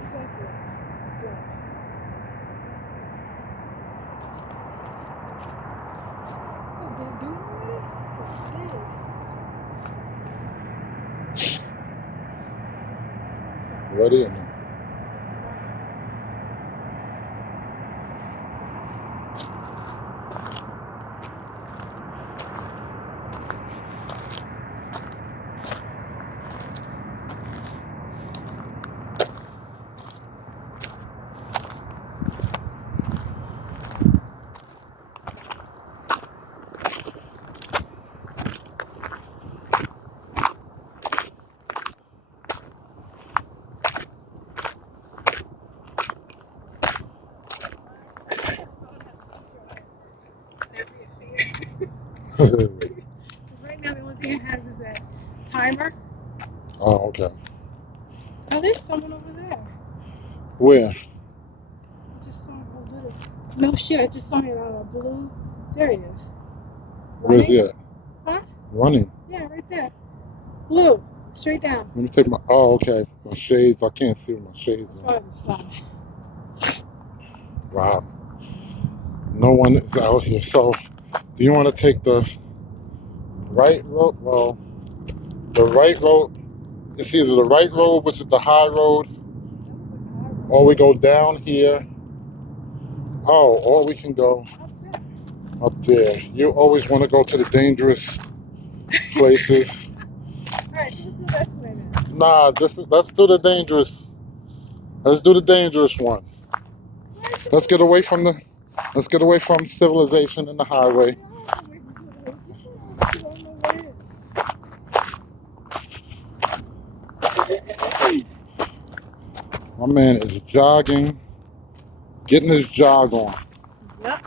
seconds. Did it do it already? It did. Ready or no? Right now, the only thing it has is that timer. Oh, okay. Oh, there's someone over there. Where? I just saw him a little. No shit, I just saw him blue. There he is. Where's he at? Huh? Running. Yeah, right there. Blue. Straight down. Let me take my. Oh, okay. My shades. I can't see with my shades. That's part of the sun. Wow. No one is out here. So, do you want to take the right road? Well, the right road. It's either the right road, which is the high road, or we go down here. Oh, or we can go up there. You always want to go to the dangerous places. Alright, so let's do this way then. Nah, let's do the dangerous. Let's do the dangerous one. Let's get away from civilization and the highway. My man is jogging, getting his jog on. Yep.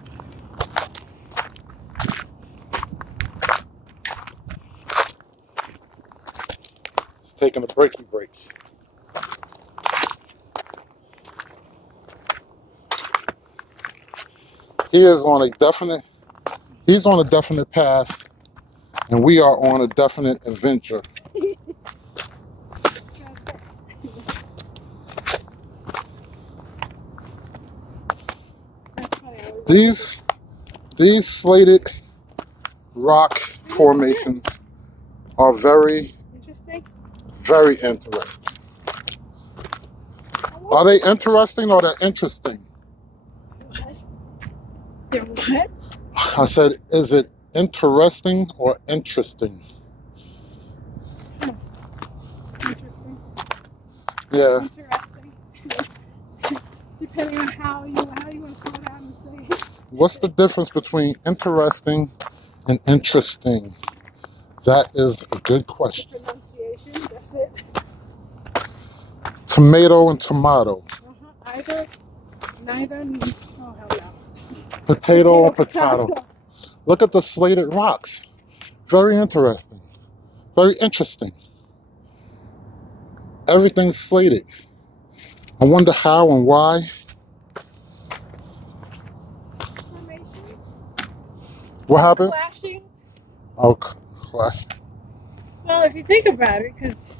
He's taking a breaky break. He's on a definite path, and we are on a definite adventure. These slated rock formations are very interesting. Very interesting. Are they interesting or they're interesting? What? They're what? I said, is it interesting or interesting? Interesting. Yeah. Interesting. Depending on how you want to slow down and say it. What's the difference between interesting and interesting? That is a good question. The pronunciation, that's it. Tomato and tomato. Neither. Oh, hell no. Potato and potato. Look at the slated rocks. Very interesting. Very interesting. Everything's slated. I wonder how and why. Formations. What happened? Clashing. Oh, clash. Well, if you think about it, because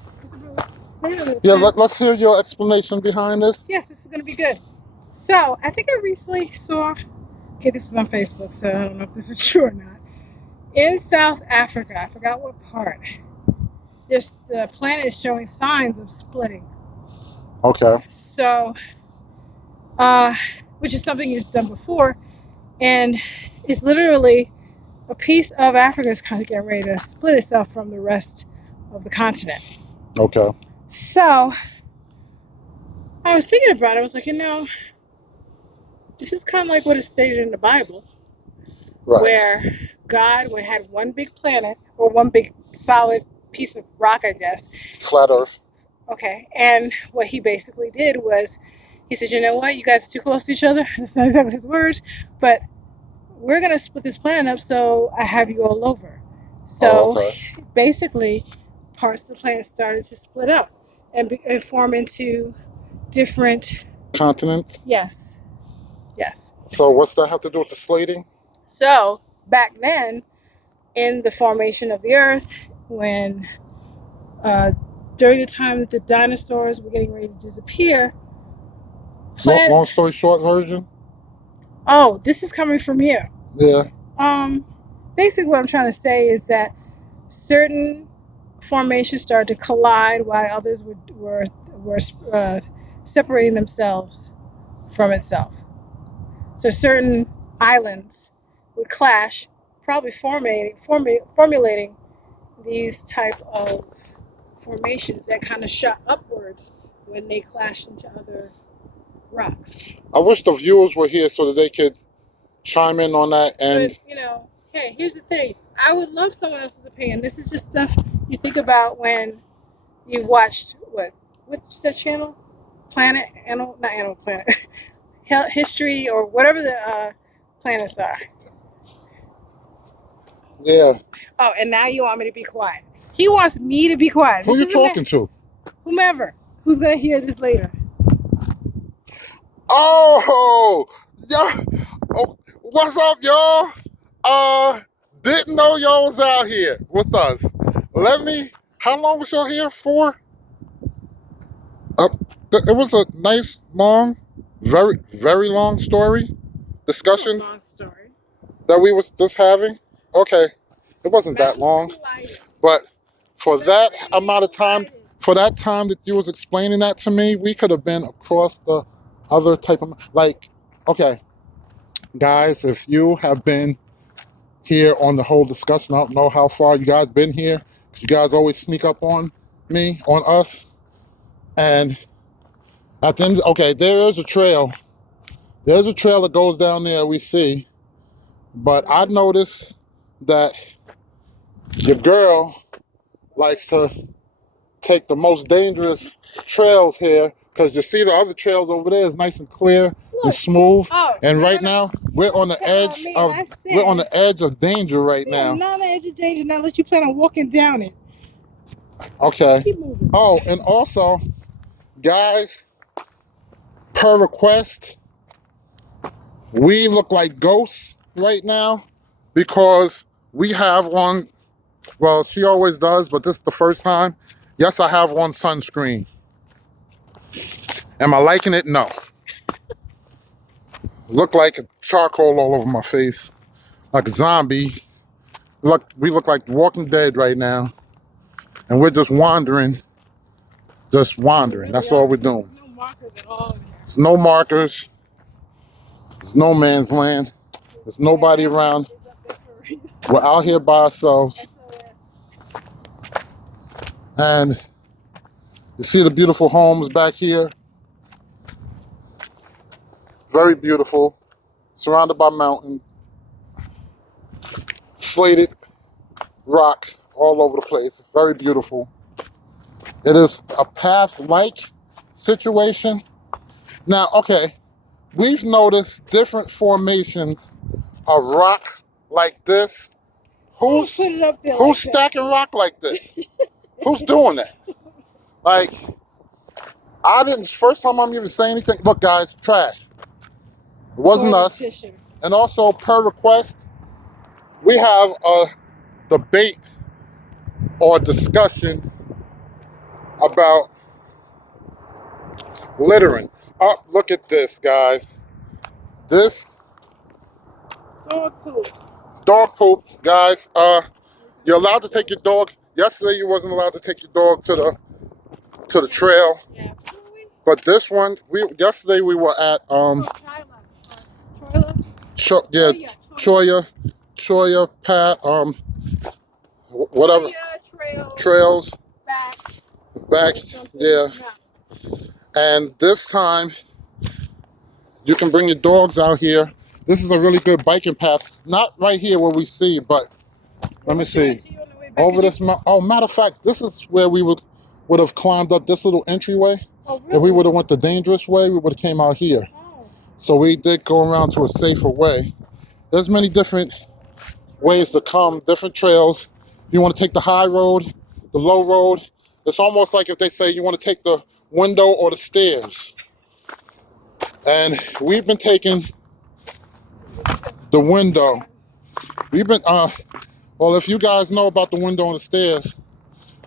yeah, let's hear your explanation behind this. Yes, this is going to be good. So, I think I recently saw, okay, this is on Facebook, so I don't know if this is true or not. In South Africa, I forgot what part, the planet is showing signs of splitting. Okay. So, which is something it's done before, and it's literally a piece of Africa is kind of getting ready to split itself from the rest of the continent. Okay. So, I was thinking about it. I was like, this is kind of like what is stated in the Bible, right, where God had one big planet, or one big solid piece of rock, I guess. Flat Earth. Okay, and what he basically did was, he said, you know what, you guys are too close to each other. That's not exactly his words, but we're going to split this planet up, so I have you all over. So, basically, parts of the planet started to split up and form into different continents. Yes. So what's that have to do with the slating? So back then, in the formation of the Earth, when during the time that the dinosaurs were getting ready to disappear, Long story short version. Oh, this is coming from you. Yeah. Basically what I'm trying to say is that certain formations started to collide while others were separating themselves from itself. So certain islands would clash, probably formulating these type of formations that kind of shot upwards when they clashed into other rocks. I wish the viewers were here so that they could chime in on that. And but hey, here's the thing. I would love someone else's opinion. This is just stuff you think about when you watched what's that channel? Not Animal Planet, History or whatever the planets are. Yeah. Oh, and now you want me to be quiet. He wants me to be quiet. Who you talking to? Whomever. Who's going to hear this later. Oh, yeah. Oh, what's up, y'all? Didn't know y'all was out here with us. How long was y'all here for? It was a nice, long, very, very long discussion Long story. that we was just having. Okay, it wasn't that long, but for that amount of time, for that time that you was explaining that to me, we could have been across the other type of, okay, guys, if you have been here on the whole discussion, I don't know how far you guys been here, because you guys always sneak up on us, and at the end, okay, there is a trail. There's a trail that goes down there, we see, but I noticed that your girl likes to take the most dangerous trails here, because you see the other trails over there is nice and clear and smooth. And right now we're on the edge of danger right now. Not on the edge of danger now unless you plan on walking down it. Okay. Keep moving. Oh, and also, guys, per request, we look like ghosts right now because we have on, well, she always does, but this is the first time. Yes, I have on sunscreen. Am I liking it? No. Look like charcoal all over my face, like a zombie. We look like Walking Dead right now, and we're just wandering. That's all we're doing. There's no markers at all. There's no markers. There's no man's land. There's nobody around. We're out here by ourselves. And you see the beautiful homes back here. Very beautiful. Surrounded by mountains. Slated rock all over the place. Very beautiful. It is a path-like situation. Now, okay, we've noticed different formations of rock like this. Who's stacking rock like this? Who's doing that? Like, first time I'm even saying anything. Look, guys, trash. It wasn't us. And also, per request, we have a debate or discussion about littering. Oh, look at this, guys. This dog poop, guys. You're allowed to take your dog. Yesterday, you wasn't allowed to take your dog to the trail. Yeah. But this one, yesterday we were at Choya Pat, whatever trails back, yeah. And this time you can bring your dogs out here. This is a really good biking path. Not right here where we see, but let me see. Over this mountain. Oh, matter of fact, this is where we would have climbed up this little entryway. Oh, really? If we would have went the dangerous way, we would have came out here. Oh. So we did go around to a safer way. There's many different ways to come, different trails. You want to take the high road, the low road. It's almost like if they say you want to take the window or the stairs. And we've been taking the window. We've been, well, if you guys know about the window and the stairs,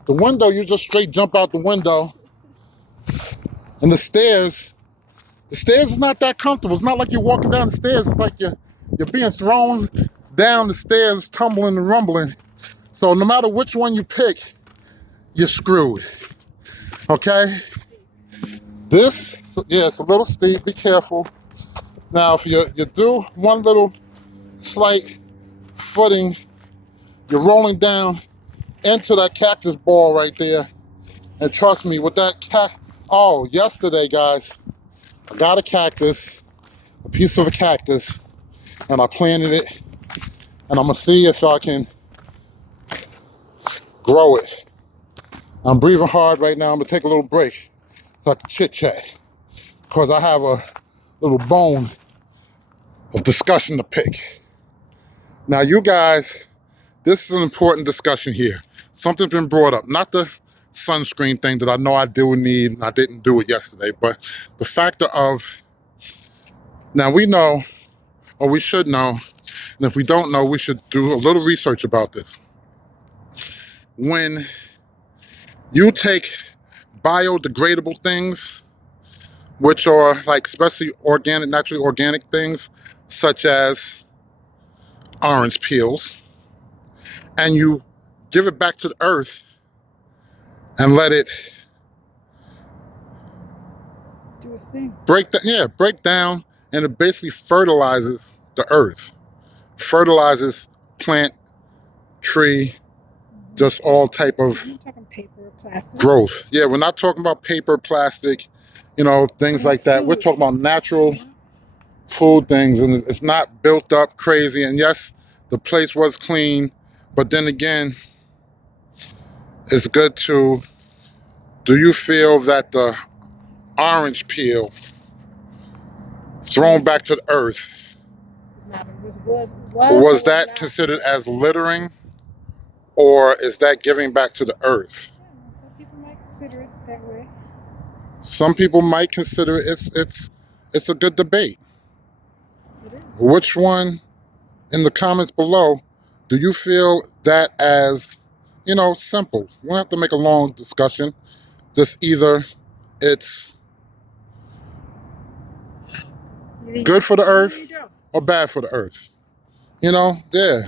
the window, you just straight jump out the window. And the stairs The stairs is not that comfortable. It's not like you're walking down the stairs. It's like you're being thrown down the stairs, tumbling and rumbling. So no matter which one you pick, you're screwed. Okay? This, yeah, it's a little steep. Be careful. Now, if you do one little slight footing, you're rolling down into that cactus ball right there. And trust me, with that yesterday, guys, I got a cactus, a piece of a cactus, and I planted it. And I'm gonna see if I can grow it. I'm breathing hard right now. I'm gonna take a little break so I can chit chat. Because I have a little bone of discussion to pick. Now, you guys, this is an important discussion here. Something's been brought up, not the sunscreen thing that I know I do need, and I didn't do it yesterday, but the factor of, now we know, or we should know, and if we don't know, we should do a little research about this. When you take biodegradable things, which are like especially organic, naturally organic things, such as orange peels, and you give it back to the earth and let it Do its thing. break down, and it basically fertilizes the earth, fertilizes plant, tree, just all type of I'm not talking paper, plastic. growth. Yeah, we're not talking about paper, plastic, things like that. We're talking about natural food things, and it's not built up crazy. And yes, the place was clean, but then again, it's good to, do you feel that the orange peel thrown back to the earth, was that considered as littering, or is that giving back to the earth? Some people might consider it that way. Some people might consider it. It's a good debate. It is. Which one, in the comments below, do you feel that as, simple? We don't have to make a long discussion. Just either it's good for the earth or bad for the earth. Yeah.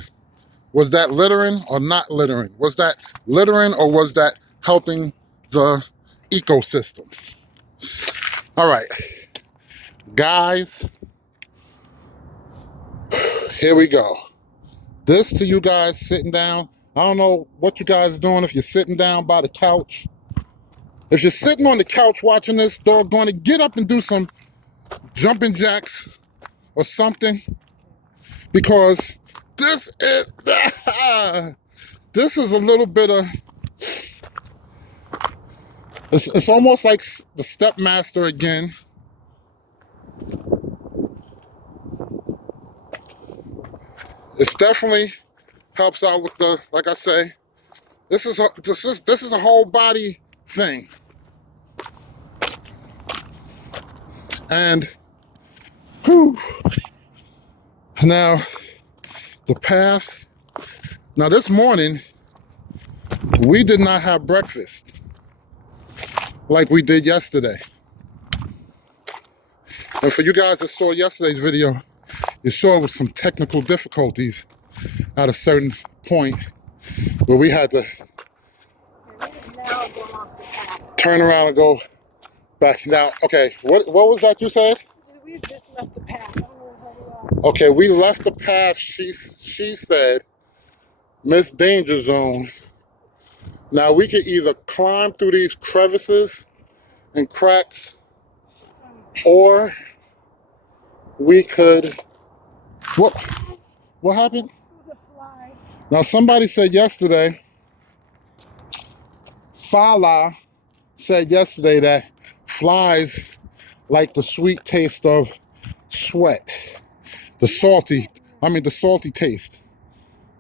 Was that littering or not littering? Was that littering or was that helping the ecosystem? All right, guys, here we go. This to you guys sitting down. I don't know what you guys are doing if you're sitting down by the couch. If you're sitting on the couch watching this, doggone it, get up and do some jumping jacks or something, because this is this is a little bit of, it's almost like the stepmaster again. It definitely helps out with the, like I say, this is a whole body thing. And now the path. Now this morning we did not have breakfast like we did yesterday. And for you guys that saw yesterday's video, you saw with some technical difficulties at a certain point where we had to turn around and go back. Now, okay, what was that you said? We just left the path. Okay, we left the path, she said, Miss Danger Zone. Now we could either climb through these crevices and cracks, or we could, what happened? It was a fly. Now somebody said yesterday, Fala said yesterday that flies like the sweet taste of sweat. The salty taste.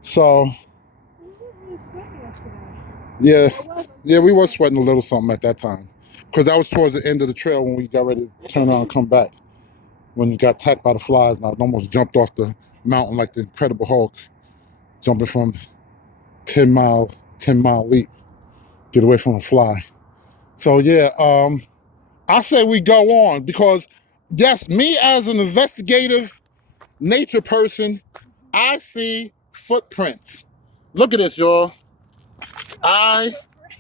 So, yeah, we were sweating a little something at that time. Because that was towards the end of the trail when we got ready to turn around and come back. When we got attacked by the flies, and I almost jumped off the mountain like the Incredible Hulk, jumping from 10 mile leap, get away from a fly. So yeah, I say we go on, because yes, me as an investigative nature person, I see footprints. Look at this, y'all.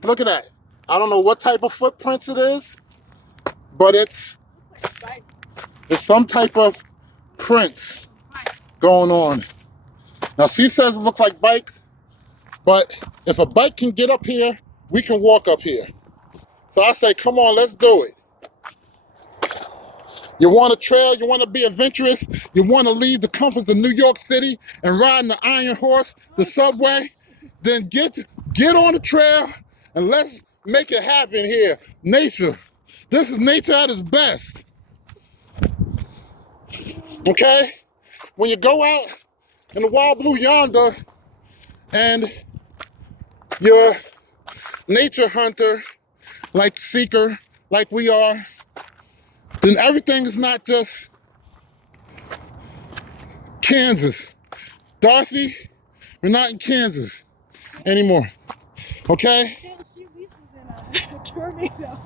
Look at that. I don't know what type of footprints it is, but it's some type of prints going on. Now she says it looks like bikes, but if a bike can get up here, we can walk up here. So I say, come on, let's do it. You want a trail, you want to be adventurous, you want to leave the comforts of New York City and ride in the Iron Horse, the subway, then get on the trail and let's make it happen here. Nature. This is nature at its best. Okay? When you go out in the wild blue yonder and you're nature hunter, like seeker, like we are, then everything is not just Kansas. Darcy, we're not in Kansas anymore. Okay? She was in a tornado.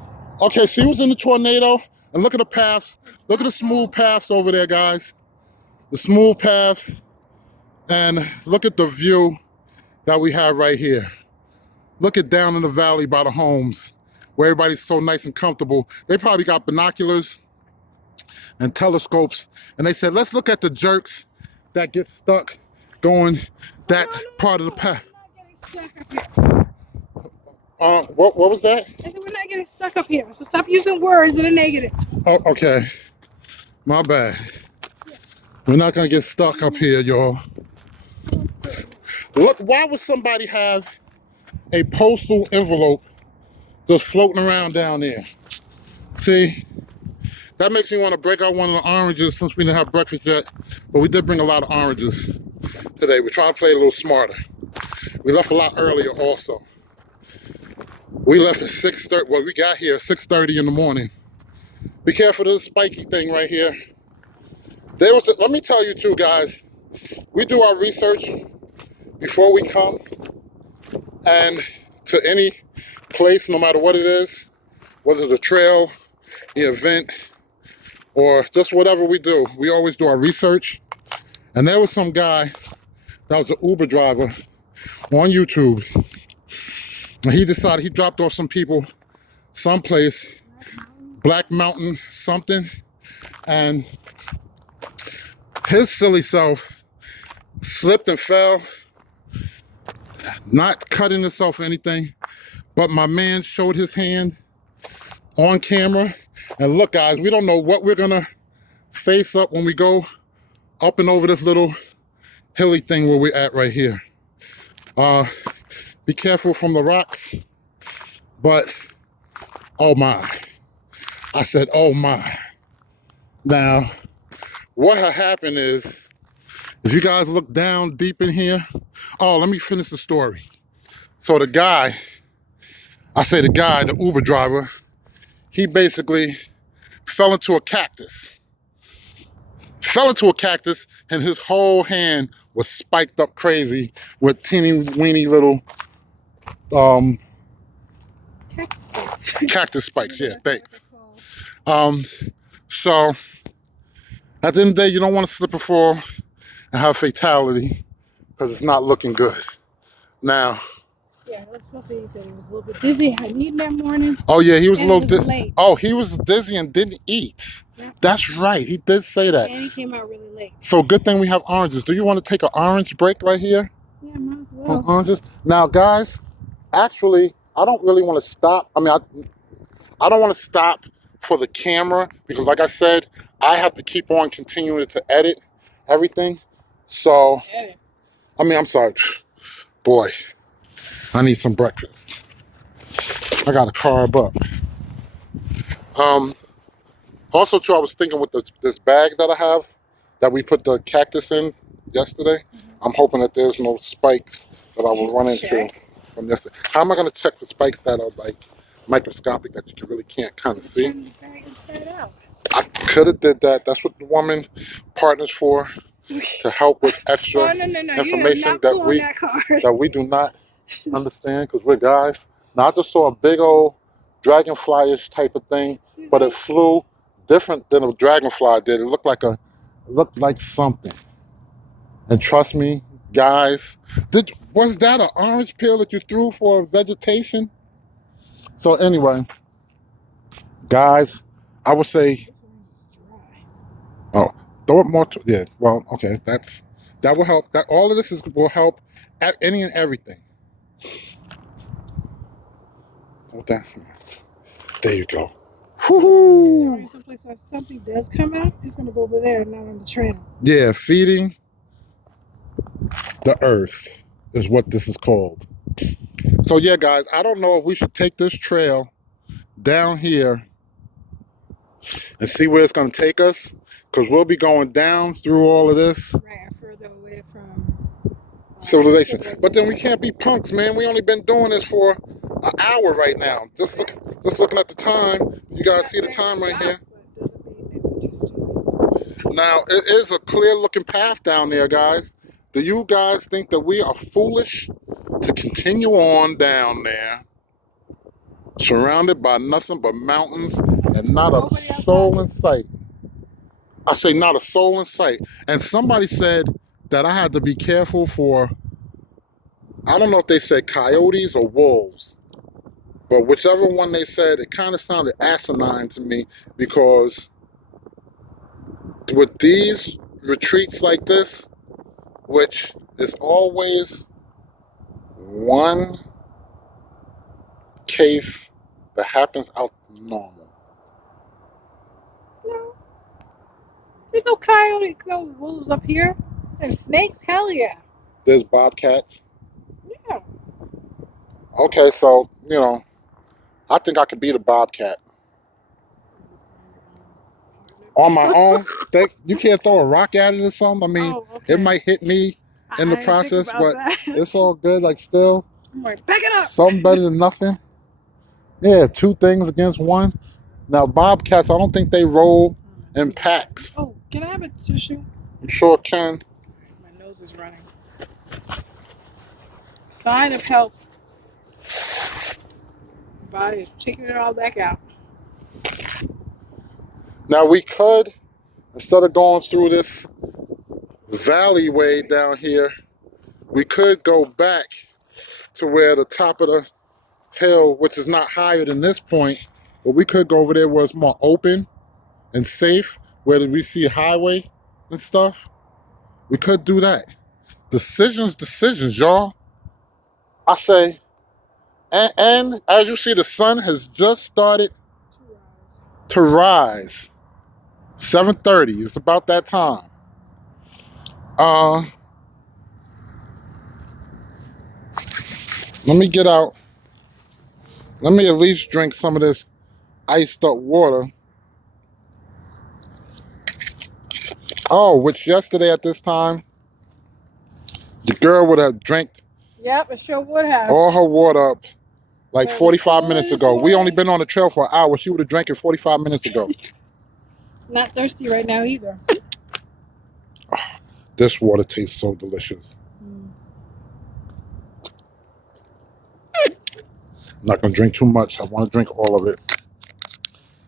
Okay, she was in the tornado, and look at the paths. Look at the smooth paths over there, guys. The smooth paths, and look at the view that we have right here. Look at down in the valley by the homes, where everybody's so nice and comfortable. They probably got binoculars and telescopes, and they said, let's look at the jerks that get stuck going that part of the path. What was that? I said, we're not getting stuck up here, so stop using words that are negative. Oh, okay. My bad. We're not gonna get stuck up here, y'all. Look, why would somebody have a postal envelope just floating around down there? See, that makes me want to break out one of the oranges since we didn't have breakfast yet, but we did bring a lot of oranges today. We're trying to play a little smarter. We left a lot earlier also. We left at 6:30, well, we got here at 6:30 in the morning. Be careful of this spiky thing right here. Let me tell you too, guys, we do our research before we come, and to any place, no matter what it is, whether it's a trail, the event, or just whatever we do, we always do our research. And there was some guy that was an Uber driver on YouTube, and he decided he dropped off some people someplace, Black Mountain something, and his silly self slipped and fell, not cutting himself or anything, but my man showed his hand on camera. And look, guys, we don't know what we're gonna face up when we go up and over this little hilly thing where we're at right here. Be careful from the rocks, but oh my. I said, oh my. Now, what had happened is, if you guys look down deep in here, oh, let me finish the story. So the guy, the Uber driver, he basically fell into a cactus. And his whole hand was spiked up crazy with teeny weeny little cactus spikes. Yeah, thanks. So at the end of the day, you don't want to slip and fall and have a fatality, because it's not looking good. Now, yeah, that's supposed to. He said he was a little bit dizzy, hadn't eaten that morning. Oh yeah, he was a little late. Oh, he was dizzy and didn't eat. Yeah. That's right, he did say that. And he came out really late. So good thing we have oranges. Do you want to take an orange break right here? Yeah, might as well. Oranges. Now, guys, actually, I don't really want to stop. I mean, I don't want to stop for the camera, because like I said, I have to keep on continuing to edit everything. So, I'm sorry. Boy, I need some breakfast. I got to carb up. Also, too, I was thinking with this bag that I have, that we put the cactus in yesterday, I'm hoping that there's no spikes that I will run into from yesterday. How am I going to check the spikes that are like microscopic, that you really can't kind of see? Turn the bag inside out. I could have did that. That's what the woman partners for, to help with extra information that we do not understand, because we're guys. Now, I just saw a big old dragonfly-ish type of thing, but it flew different than a dragonfly did. It looked like something. And trust me, guys, was that an orange peel that you threw for vegetation? So anyway, guys, I would say, This orange is dry. oh, throw it more. Yeah, well, okay, that will help. That all of this will help at any and everything. Hold that. There you go. Woohoo! Someplace where something does come out, it's gonna go over there, not on the trail. Yeah, feeding the earth is what this is called. So yeah, guys, I don't know if we should take this trail down here and see where it's going to take us, because we'll be going down through all of this Right, further away from civilization. But then we can't be punks, man. We only been doing this for an hour right now. Just looking at the time. You guys see the time right here. Now it is a clear looking path down there, guys. Do you guys think that we are foolish to continue on down there, surrounded by nothing but mountains and not a soul in sight? I say not a soul in sight. And somebody said that I had to be careful for, I don't know if they said coyotes or wolves, but whichever one they said, it kind of sounded asinine to me, because with these retreats like this, which is always one case that happens out normal. No, there's no coyote, no wolves up here. There's snakes, hell yeah. There's bobcats. Yeah. Okay, so, I think I could beat a bobcat. On my own, you can't throw a rock at it or something. I mean, It might hit me in the process, but it's all good. Like, still, I'm like, back it up. Something better than nothing. Yeah, 2 things against 1. Now, bobcats, I don't think they roll in packs. Oh, can I have a tissue? I'm sure it can. My nose is running. Sign of help. Body is taking it all back out. Now we could, instead of going through this valleyway down here, we could go back to where the top of the hill, which is not higher than this point, but we could go over there where it's more open and safe, where we see a highway and stuff. We could do that. Decisions, y'all. I say, and as you see, the sun has just started to rise. 7:30. It's about that time. Let me get out. Let me at least drink some of this iced up water. Oh, which yesterday at this time, the girl would have drank. Yep, it sure would have. All her water up like 45 minutes ago. We only been on the trail for an hour. She would have drank it 45 minutes ago. Not thirsty right now either. This water tastes so delicious. I'm not going to drink too much. I want to drink all of it.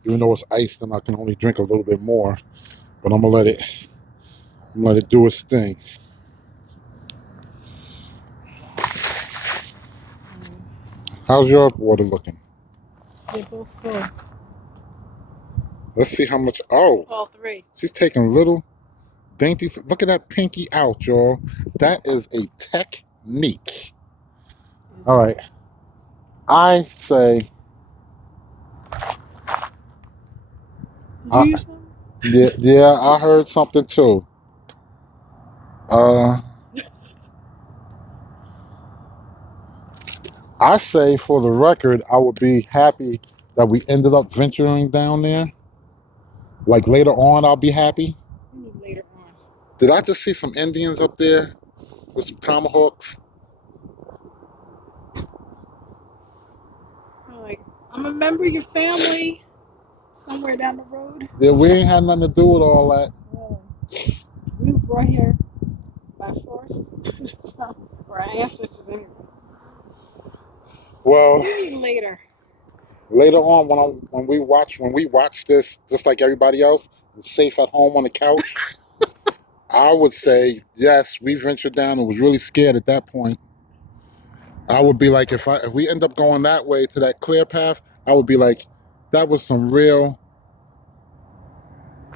Even though it's iced and I can only drink a little bit more. But I'm going to let it do its thing. How's your water looking? They're both full. Let's see how much. Oh. All 3. She's taking little dainty. Look at that pinky out, y'all. That is a technique. All right. I say. Did you use something? Yeah, I heard something too. I say, for the record, I would be happy that we ended up venturing down there. Like later on, I'll be happy. Later on. Did I just see some Indians up there with some tomahawks? I'm a member of your family. Somewhere down the road. Yeah, we ain't had nothing to do with all that. We were brought here by force. Or our ancestors anyway. Well, maybe later. Later on, when we watch this, just like everybody else, is safe at home on the couch, I would say yes. We ventured down and was really scared at that point. I would be like, if we end up going that way to that clear path, I would be like, that was some real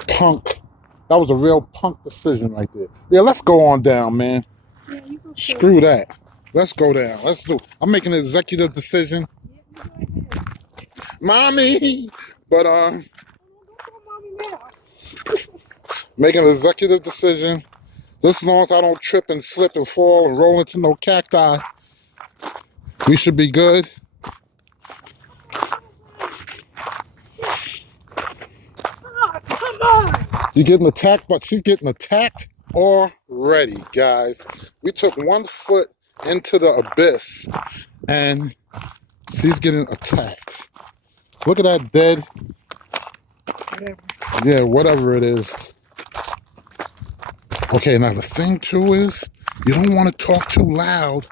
punk. That was a real punk decision right there. Yeah, let's go on down, man. Yeah, you go Screw that. Let's go down. Let's do. I'm making an executive decision, Yeah, you go ahead. mommy. But Don't call mommy now. making an executive decision. Just as long as I don't trip and slip and fall and roll into no cacti, we should be good. Oh, come on. You're getting attacked, but she's getting attacked already, guys. We took 1 foot into the abyss and she's getting attacked. Look at that dead. Whatever. Yeah, whatever it is. Okay, now the thing too is you don't want to talk too loud,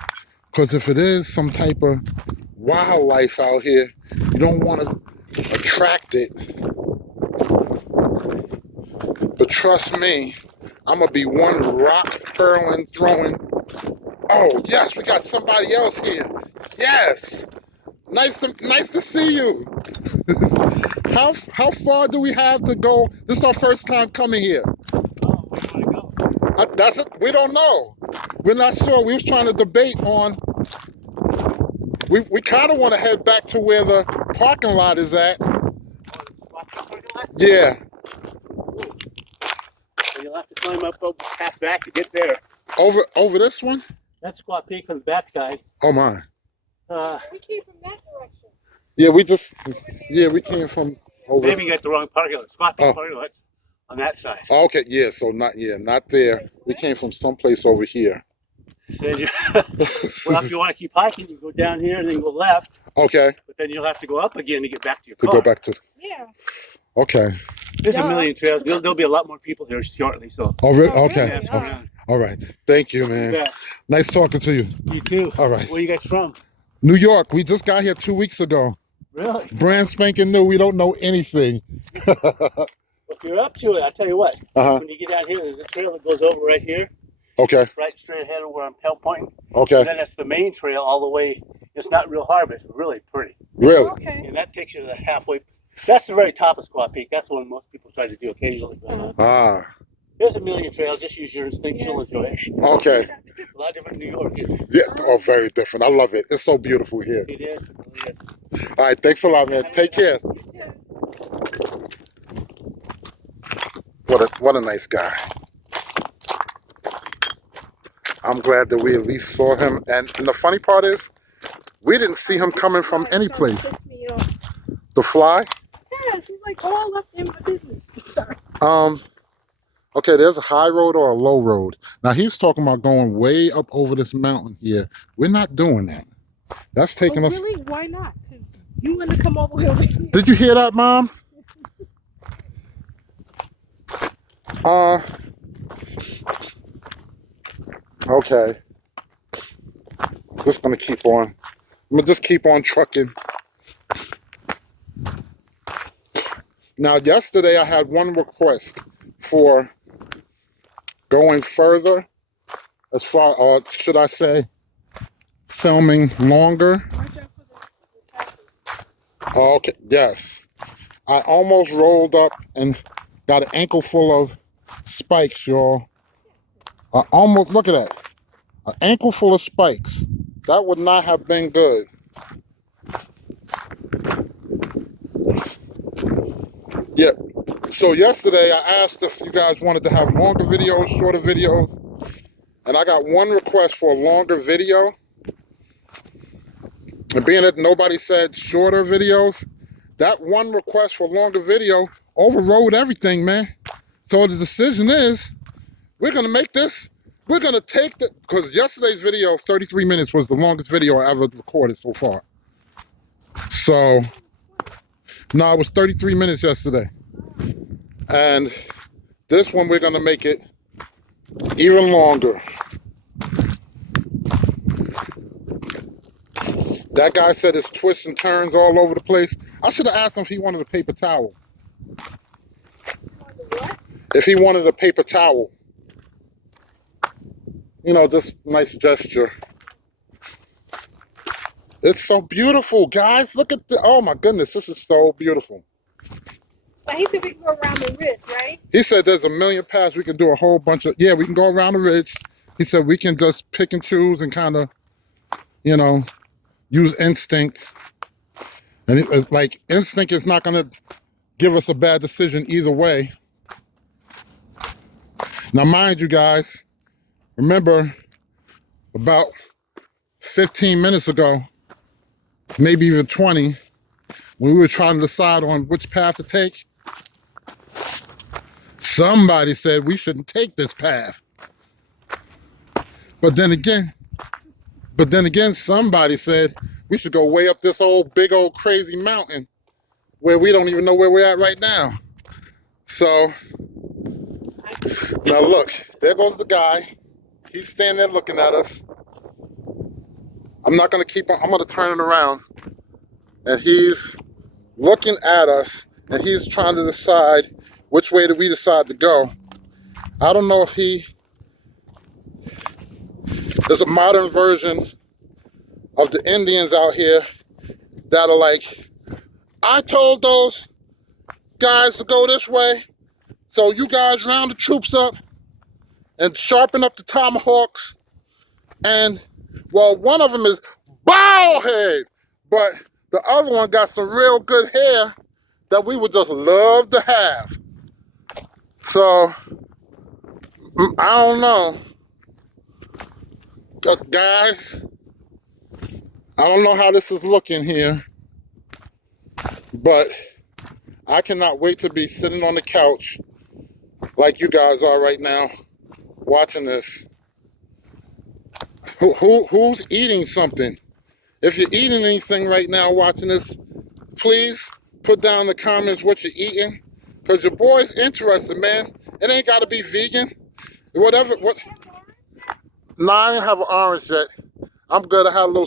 because if it is some type of wildlife out here, you don't want to attract it. But trust me, I'm gonna be one rock hurling, throwing. Oh yes, we got somebody else here. Yes, nice to see you. How far do we have to go? This is our first time coming here. Oh, where do you want to go? That's it. We don't know. We're not sure. We was trying to debate on. We kind of want to head back to where the parking lot is at. Yeah. So you'll have to climb up past that to get there. Over this one? That's Squaw Peak on the backside. Oh my. We came from that direction. Yeah, we came from over. Maybe you got the wrong parking lot. Squaw Peak Oh. parking lot's on that side. Oh, okay, yeah, so not there. We came from someplace over here. Then you, well, if you want to keep hiking, you go down here and then go left. Okay, But then you'll have to go up again to get back to your to car. go back to. Yeah. Okay. There's Yeah. a million trails. There'll be a lot more people here shortly. So Oh, really? Oh, Okay. really? yeah, All right. Thank you, man. yeah. Nice talking to you. You too. All right. Where you guys from? New York. We just got here 2 weeks ago. Really? Brand spanking new. We don't know anything. If you're up to it, I'll tell you what. Uh-huh. When you get down here, there's a trail that goes over right here, Okay. right straight ahead of where I'm pointing. And Okay. then that's the main trail all the way. It's not real hard, but it's really pretty. Really? Okay. And that takes you to the halfway. That's the very top of Squaw Peak. That's the one most people try to do occasionally. But, Ah. there's a million trails. Just use your instinct. You'll enjoy it. Okay. A lot different in New York. Yeah. Oh, very different. I love it. It's so beautiful here. It is. It really is. All right. Thanks a lot, man. Take care. What a nice guy. I'm glad that we at least saw him. And the funny part is, we didn't see him coming from any place. Piss me off. The fly? Yes, he's like all up in my business. Sorry. Okay, there's a high road or a low road. Now he's talking about going way up over this mountain here. We're not doing that. That's taking Oh, us. really? Why not? Because you want to come all the way over here. Did you hear that, Mom? Okay. Just gonna keep on. I'm gonna just keep on trucking. Now, yesterday I had one request for going further, as far, or should I say, filming longer. Watch out for the cactus. Okay, yes. I almost rolled up and got an ankle full of spikes, y'all. I almost, look at that. An ankle full of spikes. That would not have been good. Yeah. So yesterday I asked if you guys wanted to have longer videos, shorter videos. And I got one request for a longer video. And being that nobody said shorter videos, that one request for longer video overrode everything, man. So the decision is, we're gonna make this, we're gonna take the, because yesterday's video, 33 minutes, was the longest video I ever recorded so far. So, no, it was 33 minutes yesterday. And this one, we're gonna make it even longer. That guy said it's twists and turns all over the place. I should have asked him if he wanted a paper towel. What? If he wanted a paper towel. You know, just nice gesture. It's so beautiful, guys. Look at the, oh my goodness, this is so beautiful. But he said we can go around the ridge, right? He said there's a million paths. We can do a whole bunch of, yeah, we can go around the ridge. He said we can just pick and choose and kind of, you know, use instinct. And it's like, instinct is not going to give us a bad decision either way. Now, mind you guys, remember about 15 minutes ago, maybe even 20, when we were trying to decide on which path to take, somebody said we shouldn't take this path. But then again, somebody said we should go way up this big old crazy mountain where we don't even know where we're at right now. So now look, there goes the guy. He's standing there looking at us. I'm not gonna keep on, I'm gonna turn it around. And he's looking at us and he's trying to decide which way do we decide to go. I don't know if there's a modern version of the Indians out here that are like, I told those guys to go this way, so you guys round the troops up and sharpen up the tomahawks. And, well, one of them is bald head, but the other one got some real good hair that we would just love to have. So, I don't know. Guys, I don't know how this is looking here, but I cannot wait to be sitting on the couch like you guys are right now, watching this. Who's eating something? If you're eating anything right now watching this, please put down in the comments what you're eating, because your boy's interested, man. It ain't got to be vegan. Whatever. No, I didn't have an orange yet. I'm good. I had a little